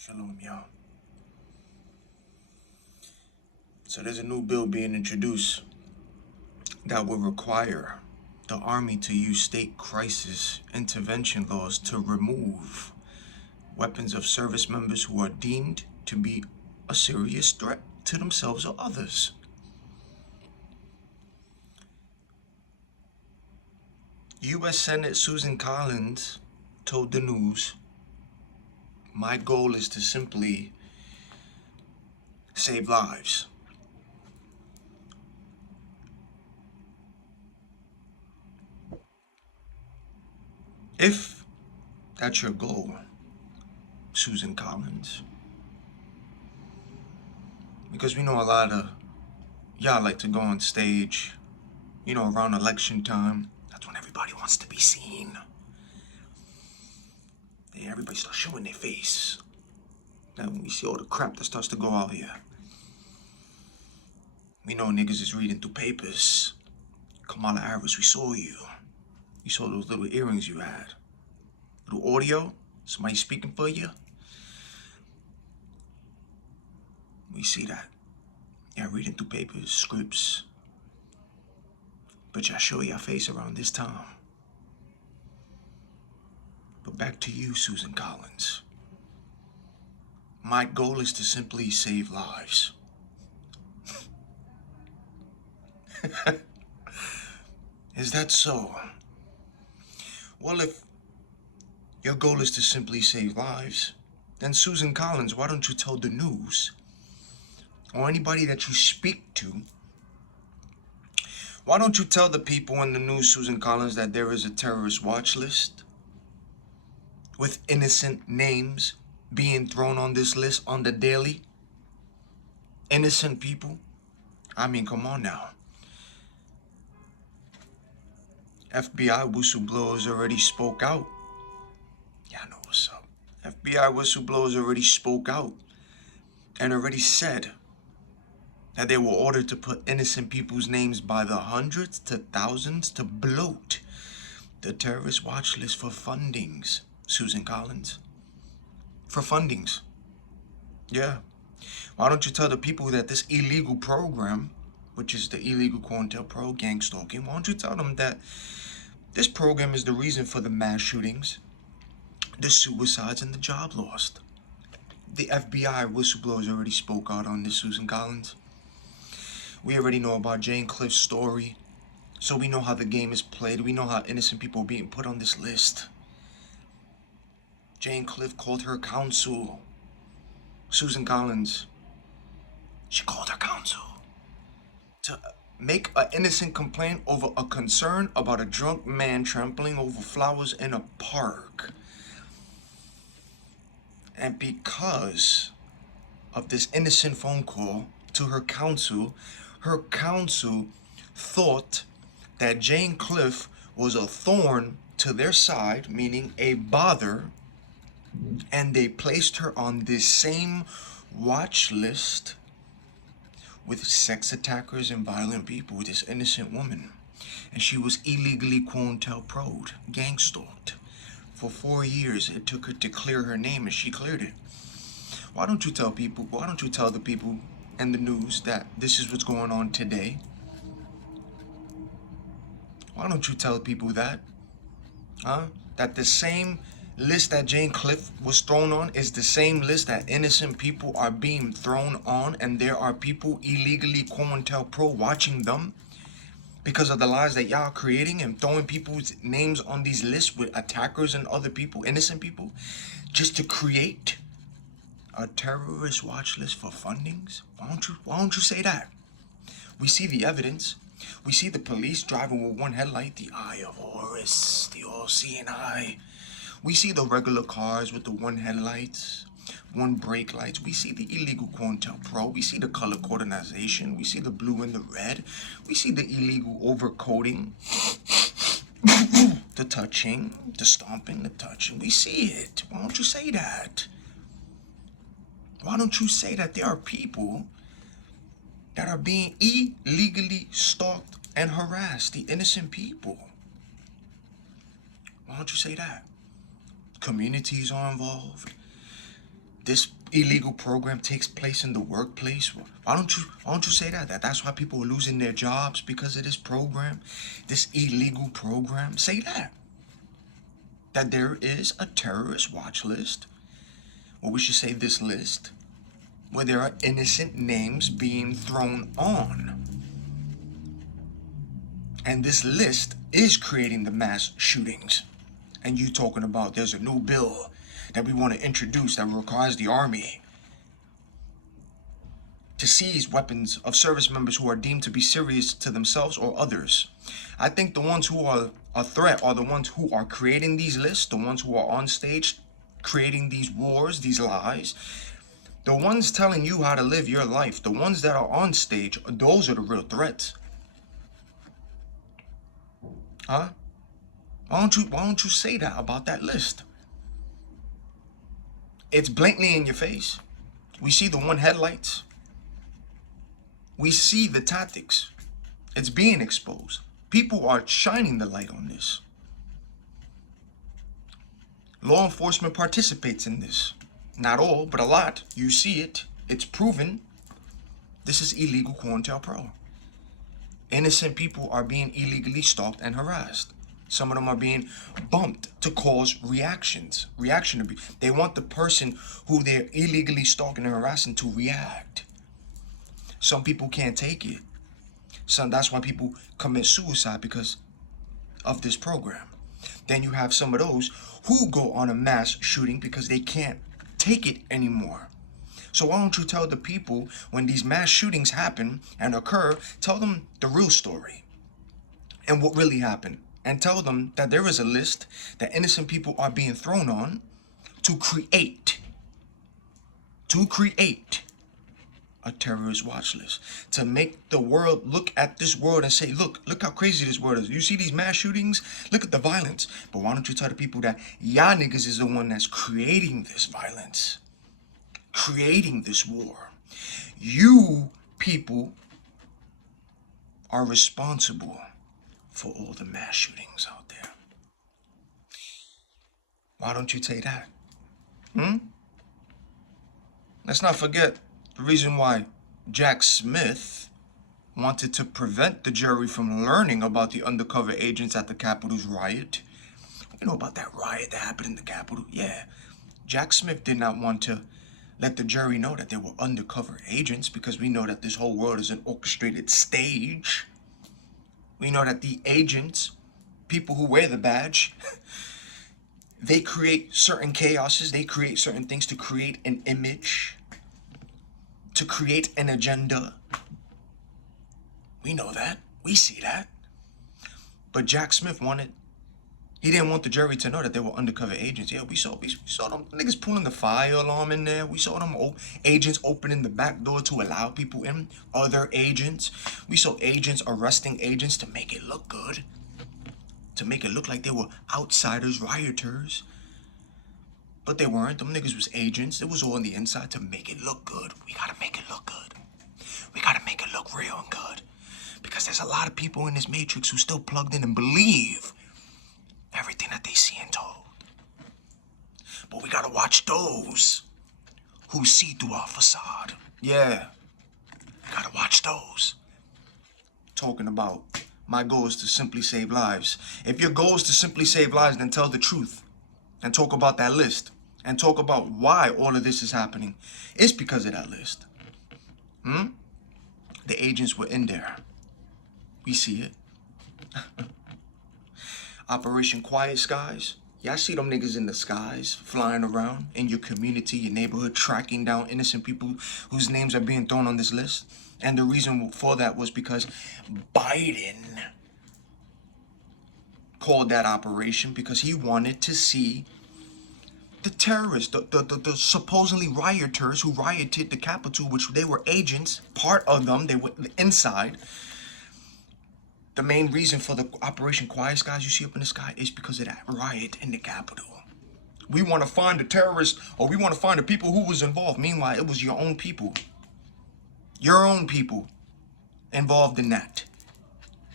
Shalom, y'all. So there's a new bill being introduced that will require the Army to use state crisis intervention laws to remove weapons of service members who are deemed to be a serious threat to themselves or others. U.S. Senate Susan Collins told the news, "My goal is to simply save lives." If that's your goal, Susan Collins, because we know a lot of y'all like to go on stage, around election time. That's when everybody wants to be seen. Yeah, everybody starts showing their face. Now when we see all the crap that starts to go out here, we know niggas is reading through papers. Kamala Harris, we saw you. You saw those little earrings you had. Little audio, somebody speaking for you. We see that. Yeah, reading through papers, scripts. But y'all show your face around this time. But back to you, Susan Collins. My goal is to simply save lives. Is that so? Well, if your goal is to simply save lives, then Susan Collins, why don't you tell the news, or anybody that you speak to, why don't you tell the people in the news, Susan Collins, that there is a terrorist watch list with innocent names being thrown on this list on the daily? Innocent people? I mean, come on now. FBI whistleblowers already spoke out. Yeah, I know what's up. FBI whistleblowers already spoke out and already said that they were ordered to put innocent people's names by the hundreds to thousands to bloat the terrorist watch list for fundings, Susan Collins. For fundings. Yeah. Why don't you tell the people that this illegal program, which is the illegal COINTELPRO Gangstalking, why don't you tell them that this program is the reason for the mass shootings, the suicides, and the job lost? The FBI whistleblowers already spoke out on this, Susan Collins. We already know about Jane Cliff's story, so we know how the game is played. We know how innocent people are being put on this list. Jane Cliff called her counsel. Susan Collins, she called her counsel to make an innocent complaint over a concern about a drunk man trampling over flowers in a park. And because of this innocent phone call to her counsel thought that Jane Cliff was a thorn to their side, meaning a bother, and they placed her on this same watch list with sex attackers and violent people, this innocent woman. And she was illegally COINTELPRO'd, gangstalked. For 4 years, it took her to clear her name, and she cleared it. Why don't you tell the people and the news that this is what's going on today? Why don't you tell people that? That the same list that Jane Cliff was thrown on is the same list that innocent people are being thrown on, and there are people illegally COINTELPRO watching them because of the lies that y'all are creating and throwing people's names on these lists with attackers and other people, innocent people, just to create a terrorist watch list for fundings? Why don't you say that? We see the evidence. We see the police driving with one headlight, the eye of Horus, the all-seeing eye. We see the regular cars with the one headlights, one brake lights. We see the illegal COINTELPRO. We see the color coordination. We see the blue and the red. We see the illegal overcoating, the touching, the stomping, the touching. We see it. Why don't you say that? Why don't you say that there are people that are being illegally stalked and harassed, the innocent people? Why don't you say that? Communities are involved. this illegal program takes place in the workplace, why don't you say that that's why people are losing their jobs, because of this program, this illegal program? Say that there is a terrorist watch list, or we should say this list, where there are innocent names being thrown on. And this list is creating the mass shootings. And you talking about there's a new bill that we want to introduce that requires the army to seize weapons of service members who are deemed to be serious to themselves or others. I think the ones who are a threat are the ones who are creating these lists, the ones who are on stage creating these wars, these lies. The ones telling you how to live your life, the ones that are on stage, those are the real threats. Huh? Why don't you say that about that list? It's blatantly in your face. We see the one headlights. We see the tactics. It's being exposed. People are shining the light on this. Law enforcement participates in this. Not all, but a lot. You see it. It's proven. This is illegal COINTELPRO. Innocent people are being illegally stalked and harassed. Some of them are being bumped to cause reactions. They want the person who they're illegally stalking and harassing to react. Some people can't take it. That's why people commit suicide, because of this program. Then you have some of those who go on a mass shooting because they can't take it anymore. So why don't you tell the people, when these mass shootings happen and occur, tell them the real story and what really happened. And tell them that there is a list that innocent people are being thrown on to create a terrorist watch list, to make the world look at this world and say, look how crazy this world is. You see these mass shootings? Look at the violence. But why don't you tell the people that y'all niggas is the one that's creating this violence, creating this war? You people are responsible for all the mass shootings out there. Why don't you say that? Let's not forget the reason why Jack Smith wanted to prevent the jury from learning about the undercover agents at the Capitol's riot. You know about that riot that happened in the Capitol? Yeah. Jack Smith did not want to let the jury know that they were undercover agents, because we know that this whole world is an orchestrated stage. We know that the agents, people who wear the badge, they create certain chaoses, they create certain things to create an image, to create an agenda. We know that. We see that. But Jack Smith he didn't want the jury to know that they were undercover agents. Yeah, we saw them niggas pulling the fire alarm in there. We saw them agents opening the back door to allow people in, other agents. We saw agents arresting agents to make it look good, to make it look like they were outsiders, rioters. But they weren't. Them niggas was agents. It was all on the inside to make it look good. We gotta make it look good. We gotta make it look real and good. Because there's a lot of people in this matrix who still plugged in and believe everything that they see and told. But we gotta watch those who see through our facade. Yeah. Gotta watch those. Talking about my goal is to simply save lives. If your goal is to simply save lives, then tell the truth. And talk about that list. And talk about why all of this is happening. It's because of that list. The agents were in there. We see it. Operation Quiet Skies. Y'all see them niggas in the skies flying around in your community, your neighborhood, tracking down innocent people whose names are being thrown on this list. And the reason for that was because Biden called that operation, because he wanted to see the terrorists, the supposedly rioters who rioted the Capitol, which they were agents, part of them, they were inside. The main reason for the Operation Quiet Skies you see up in the sky is because of that riot in the Capitol. We want to find the terrorists, or we want to find the people who was involved. Meanwhile, it was your own people. Your own people involved in that.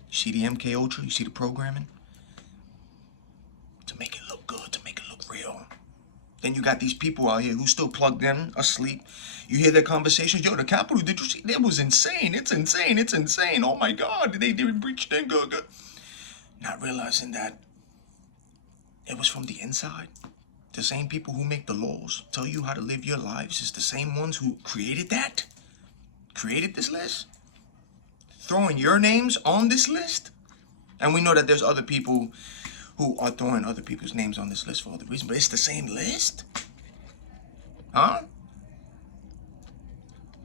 You see the MK Ultra? You see the programming? To make it look good, to make it look real. Then you got these people out here who still plugged in, asleep. You hear their conversations. Yo, the Capitol, did you see? That was insane. It's insane. It's insane. Oh my God, they did breach then. Good. Not realizing that it was from the inside. The same people who make the laws, tell you how to live your lives, is the same ones who created that. Created this list. Throwing your names on this list. And we know that there's other people who are throwing other people's names on this list for other reasons, but it's the same list? Huh?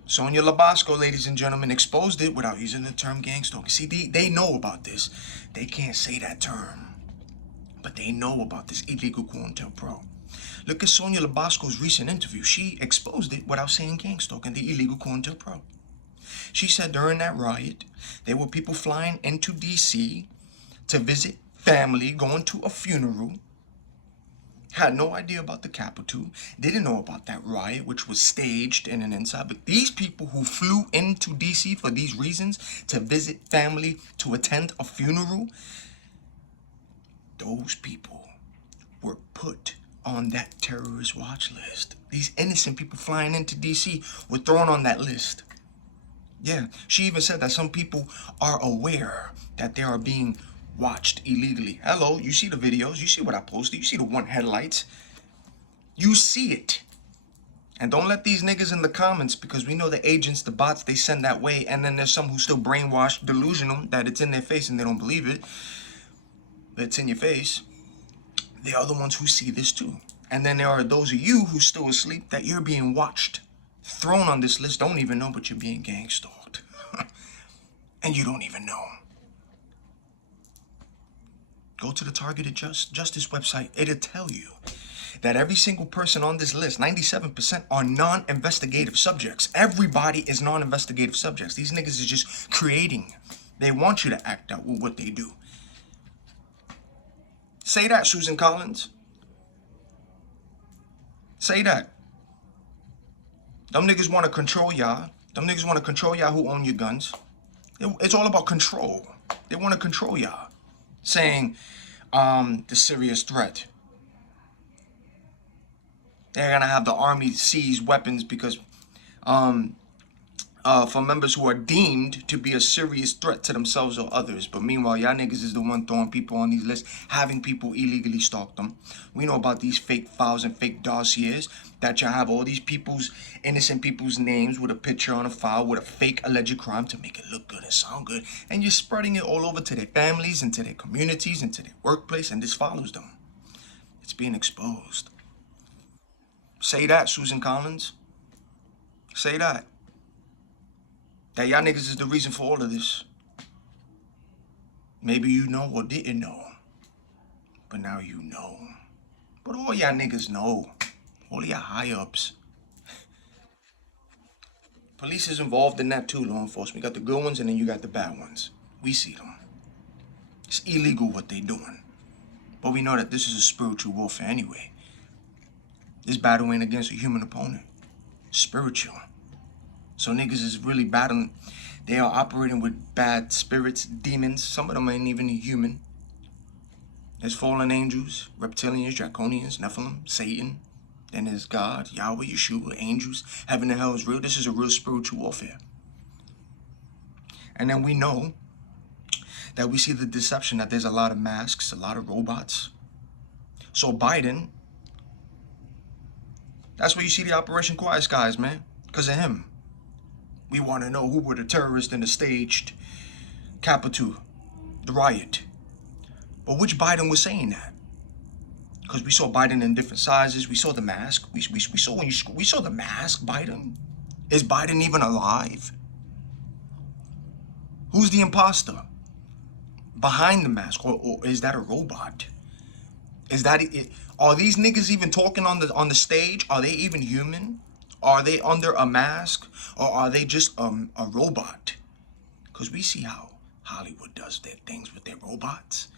Sonia Labasco, ladies and gentlemen, exposed it without using the term gangstalking. See, they know about this. They can't say that term, but they know about this illegal COINTELPRO. Look at Sonia Labasco's recent interview. She exposed it without saying gangstalking, the illegal COINTELPRO. She said during that riot, there were people flying into D.C. to visit family, going to a funeral, had no idea about the Capitol, didn't know about that riot, which was staged in an inside. But these people who flew into D.C. for these reasons, to visit family, to attend a funeral, those people were put on that terrorist watch list. These innocent people flying into D.C. were thrown on that list. Yeah, she even said that some people are aware that they are being watched illegally. Hello, you see the videos, you see what I posted, you see the one headlights. You see it. And don't let these niggas in the comments, because we know the agents, the bots, they send that way, and then there's some who still brainwashed, delusional, that it's in their face and they don't believe it. But it's in your face. They are the ones who see this too. And then there are those of you who still asleep, that you're being watched, thrown on this list, don't even know, but you're being gang stalked. And you don't even know. Go to the Targeted Justice website. It'll tell you that every single person on this list, 97%, are non-investigative subjects. Everybody is non-investigative subjects. These niggas is just creating. They want you to act out with what they do. Say that, Susan Collins. Say that. Them niggas want to control y'all. Them niggas want to control y'all who own your guns. It's all about control. They want to control y'all. Saying the serious threat. They're gonna have the army seize weapons because for members who are deemed to be a serious threat to themselves or others. But meanwhile, y'all niggas is the one throwing people on these lists, having people illegally stalk them. We know about these fake files and fake dossiers that y'all have all these people's, innocent people's names with a picture on a file with a fake alleged crime to make it look good and sound good. And you're spreading it all over to their families and to their communities and to their workplace, and this follows them. It's being exposed. Say that, Susan Collins. Say that. That y'all niggas is the reason for all of this. Maybe you know or didn't know. But now you know. But all y'all niggas know. All y'all high-ups. Police is involved in that too, law enforcement. You got the good ones and then you got the bad ones. We see them. It's illegal what they doing. But we know that this is a spiritual warfare anyway. This battle ain't against a human opponent. Spiritual. So niggas is really battling. They are operating with bad spirits, demons. Some of them ain't even human. There's fallen angels, reptilians, draconians, Nephilim, Satan. Then there's God, Yahweh, Yeshua, angels. Heaven and hell is real. This is a real spiritual warfare. And then we know that we see the deception, that there's a lot of masks, a lot of robots. So Biden, that's where you see the Operation Quiet Skies, man. Because of him. We want to know who were the terrorists in the staged Capitol, the riot. But which Biden was saying that? Because we saw Biden in different sizes. We saw the mask. We saw the mask, Biden. Is Biden even alive? Who's the imposter behind the mask? Or is that a robot? Is that it? Are these niggas even talking on the stage? Are they even human? Are they under a mask? Or are they just a robot? Because we see how Hollywood does their things with their robots.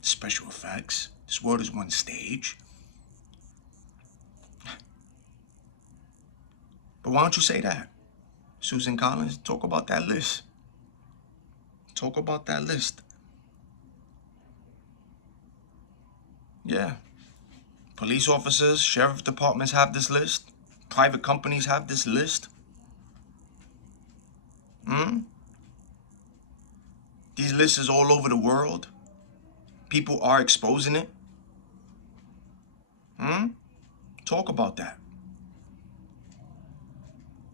Special effects. This world is one stage. But why don't you say that? Susan Collins, talk about that list. Talk about that list. Yeah. Police officers, sheriff departments have this list. Private companies have this list. These lists is all over the world. People are exposing it. Talk about that.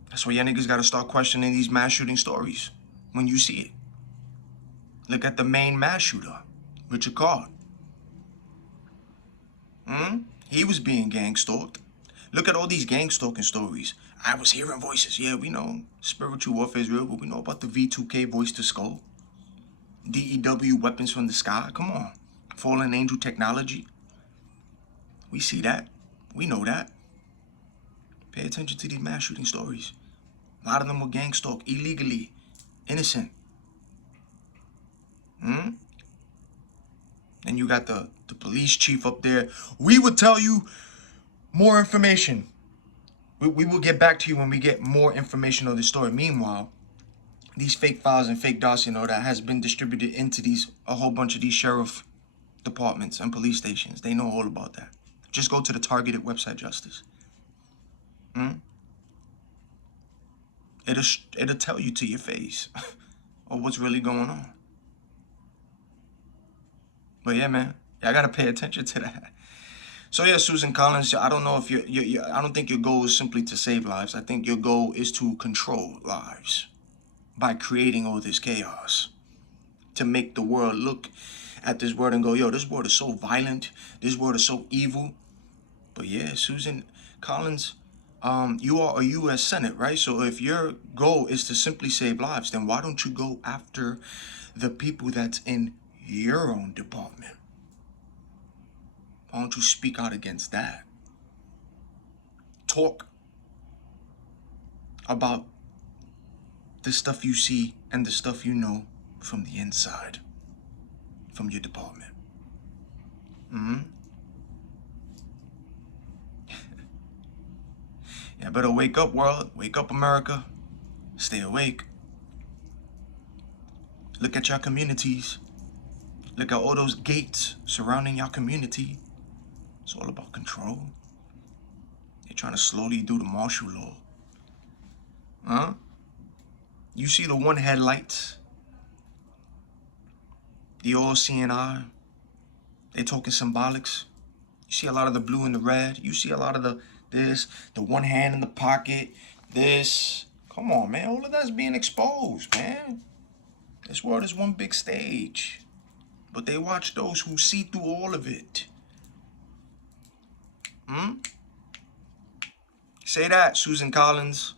That's why y'all niggas gotta start questioning these mass shooting stories when you see it. Look at the main mass shooter, Richard Card. He was being gang stalked. Look at all these gang stalking stories. I was hearing voices. Yeah, we know spiritual warfare is real, but we know about the V2K voice to skull. DEW weapons from the sky. Come on. Fallen angel technology. We see that. We know that. Pay attention to these mass shooting stories. A lot of them were gang stalked illegally. Innocent. And you got the police chief up there. We will tell you more information. We will get back to you when we get more information on this story. Meanwhile, these fake files and fake dossier that has been distributed into a whole bunch of these sheriff departments and police stations. They know all about that. Just go to the targeted website, Justice. It'll tell you to your face or what's really going on. But yeah, man, y'all gotta pay attention to that. So yeah, Susan Collins, I don't know if I don't think your goal is simply to save lives. I think your goal is to control lives by creating all this chaos, to make the world look at this world and go, yo, this world is so violent, this world is so evil. But yeah, Susan Collins, you are a U.S. Senate, right? So if your goal is to simply save lives, then why don't you go after the people that's in your own department? Why don't you speak out against that? Talk about the stuff you see and the stuff you know from the inside, from your department. Yeah, better wake up, world. Wake up, America. Stay awake. Look at your communities. Look at all those gates surrounding your community. It's all about control. They're trying to slowly do the martial law. You see the one headlights, the all-seeing eye. They talking symbolics. You see a lot of the blue and the red. You see a lot of the one hand in the pocket, this. Come on, man. All of that's being exposed, man. This world is one big stage. But they watch those who see through all of it. Say that, Susan Collins.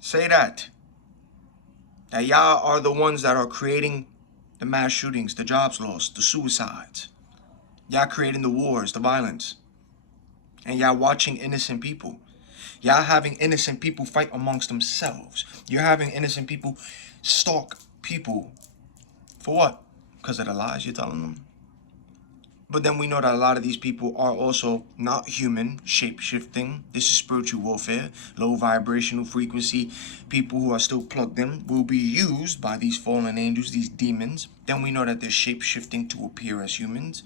Say that. That y'all are the ones that are creating the mass shootings, the jobs lost, the suicides. Y'all creating the wars, the violence. And y'all watching innocent people. Y'all having innocent people fight amongst themselves. You're having innocent people stalk people. For what? Because of the lies you're telling them. But then we know that a lot of these people are also not human, shape-shifting. This is spiritual warfare, low vibrational frequency. People who are still plugged in will be used by these fallen angels, these demons. Then we know that they're shape-shifting to appear as humans.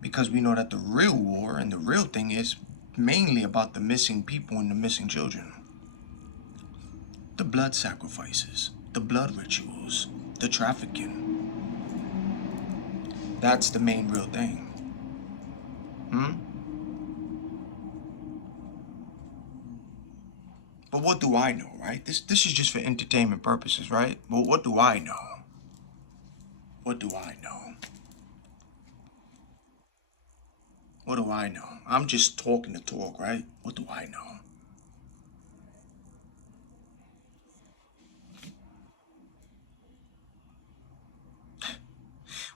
Because we know that the real war and the real thing is mainly about the missing people and the missing children. The blood sacrifices, the blood rituals, the trafficking. That's the main real thing. But what do I know, right? This is just for entertainment purposes, right? But what do I know? What do I know? What do I know? I'm just talking the talk, right? What do I know?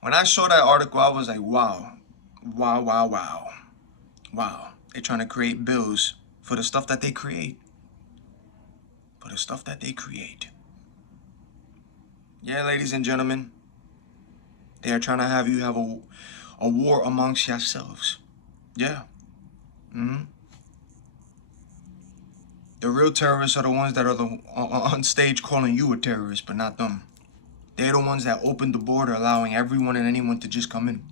When I saw that article, I was like, wow. Wow, wow, wow. Wow. They're trying to create bills for the stuff that they create. For the stuff that they create. Yeah, ladies and gentlemen. They are trying to have you have a war amongst yourselves. Yeah. The real terrorists are the ones that are on stage calling you a terrorist, but not them. They're the ones that opened the border, allowing everyone and anyone to just come in.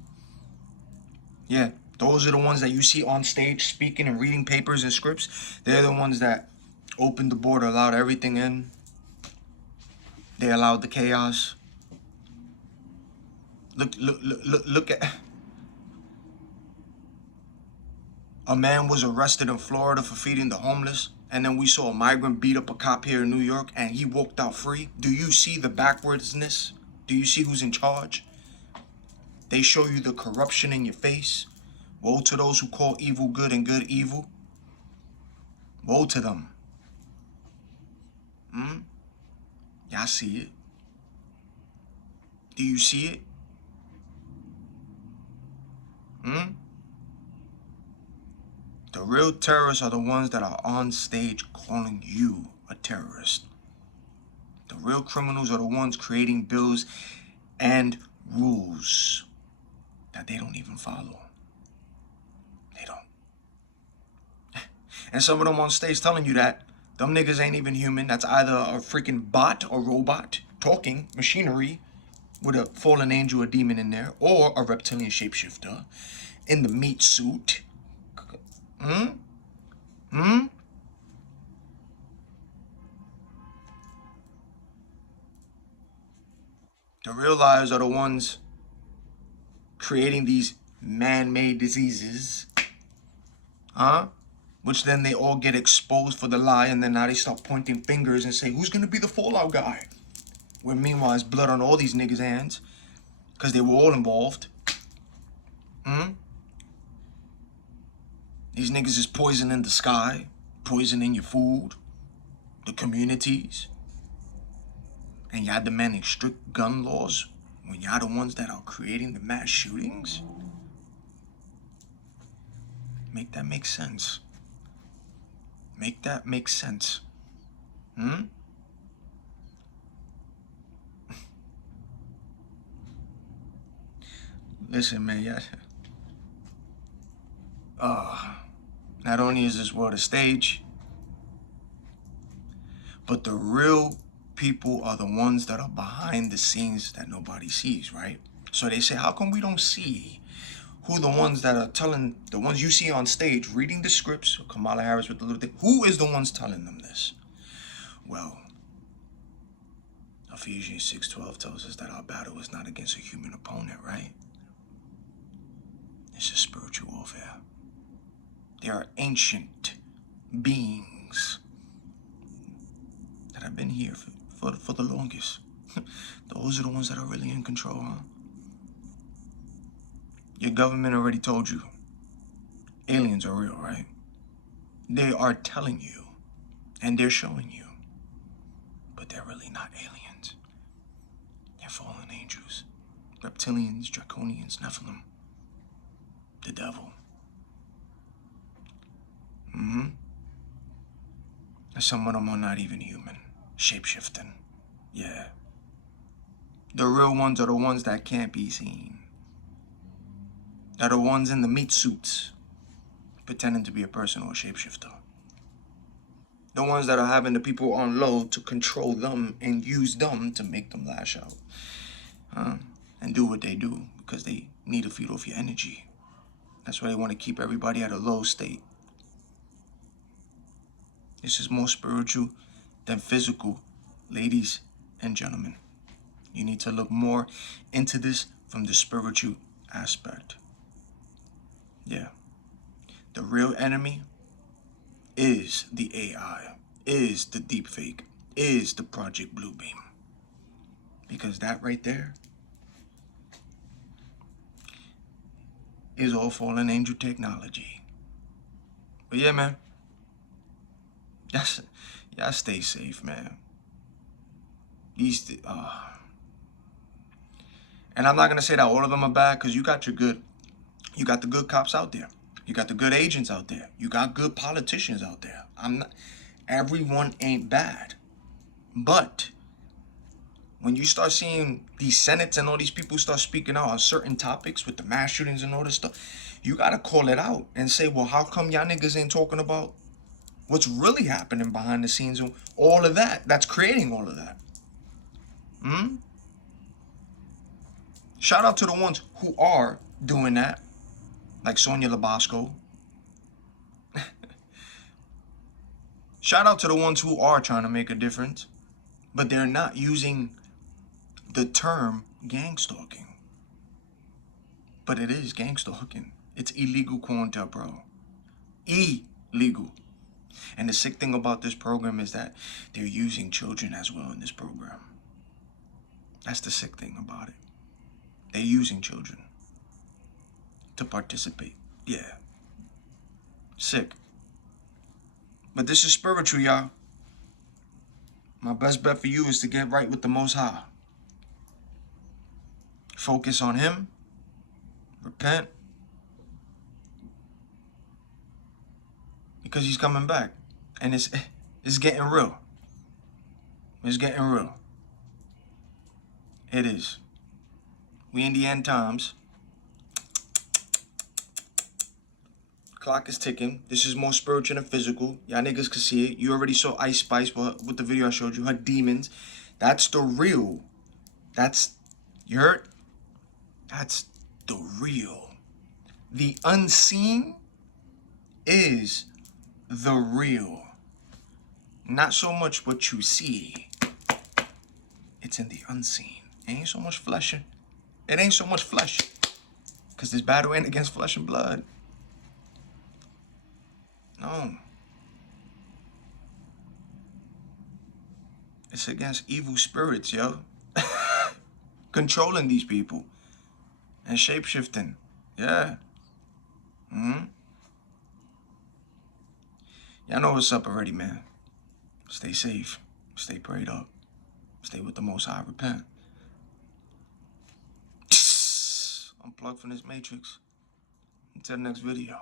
Yeah, those are the ones that you see on stage speaking and reading papers and scripts. They're the ones that opened the border, allowed everything in. They allowed the chaos. Look at... A man was arrested in Florida for feeding the homeless, and then we saw a migrant beat up a cop here in New York, and he walked out free. Do you see the backwardsness? Do you see who's in charge? They show you the corruption in your face. Woe to those who call evil good and good evil. Woe to them. Y'all see it? Do you see it? The real terrorists are the ones that are on stage calling you a terrorist. The real criminals are the ones creating bills and rules that they don't even follow. They don't. And some of them on stage telling you that them niggas ain't even human. That's either a freaking bot or robot, talking machinery with a fallen angel or demon in there, or a reptilian shapeshifter in the meat suit. The real liars are the ones creating these man-made diseases, which then they all get exposed for the lie, and then now they start pointing fingers and say, who's gonna be the fallout guy? When meanwhile, it's blood on all these niggas' hands, because they were all involved. These niggas is poisoning the sky, poisoning your food, the communities, and y'all demanding strict gun laws when y'all the ones that are creating the mass shootings? Make that make sense. Make that make sense. Listen, man, not only is this world a stage, but the real people are the ones that are behind the scenes that nobody sees, right? So they say, how come we don't see who the ones that are telling, the ones you see on stage reading the scripts, Kamala Harris with the little thing, who is the ones telling them this? Well, Ephesians 6:12 tells us that our battle is not against a human opponent, right? It's a spiritual warfare. There are ancient beings that have been here for the longest. Those are the ones that are really in control, huh? Your government already told you aliens are real, right? They are telling you, and they're showing you, but they're really not aliens. They're fallen angels, reptilians, draconians, Nephilim, the devil. And some of them are not even human, shape-shifting. Yeah. The real ones are the ones that can't be seen. They're the ones in the meat suits, pretending to be a person or a shapeshifter. The ones that are having the people on low to control them and use them to make them lash out. And do what they do because they need to feed off your energy. That's why they want to keep everybody at a low state. This is more spiritual than physical, ladies and gentlemen. You need to look more into this from the spiritual aspect. Yeah. The real enemy is the AI, is the deepfake, is the Project Bluebeam. Because that right there is all fallen angel technology. But yeah, man. Y'all stay safe, man. And I'm not gonna say that all of them are bad, because you got the good cops out there. You got the good agents out there. You got good politicians out there. Everyone ain't bad. But when you start seeing these senates and all these people start speaking out on certain topics with the mass shootings and all this stuff, you gotta call it out and say, well, how come y'all niggas ain't talking about what's really happening behind the scenes and all of that that's creating all of that? Shout out to the ones who are doing that. like Sonia Labasco. Shout out to the ones who are trying to make a difference, but they're not using the term gangstalking. But it is gangstalking. It's illegal bro. Illegal. And the sick thing about this program is that they're using children as well in this program. That's the sick thing about it. They're using children to participate. Yeah. Sick. But this is spiritual, y'all. My best bet for you is to get right with the Most High. Focus on Him. Repent. Because He's coming back. And it's getting real. It's getting real. It is. We in the end times. Clock is ticking. This is more spiritual than physical. Y'all niggas can see it. You already saw Ice Spice with the video I showed you. Her demons. That's the real. You heard? That's the real. The unseen is the real. Not so much what you see. It's in the unseen. It ain't so much flesh. It ain't so much flesh. Because this battle ain't against flesh and blood. No. It's against evil spirits, yo. Controlling these people. And shape-shifting. Yeah. Y'all know what's up already, man. Stay safe. Stay prayed up. Stay with the Most High. Repent. Unplug from this matrix. Until the next video.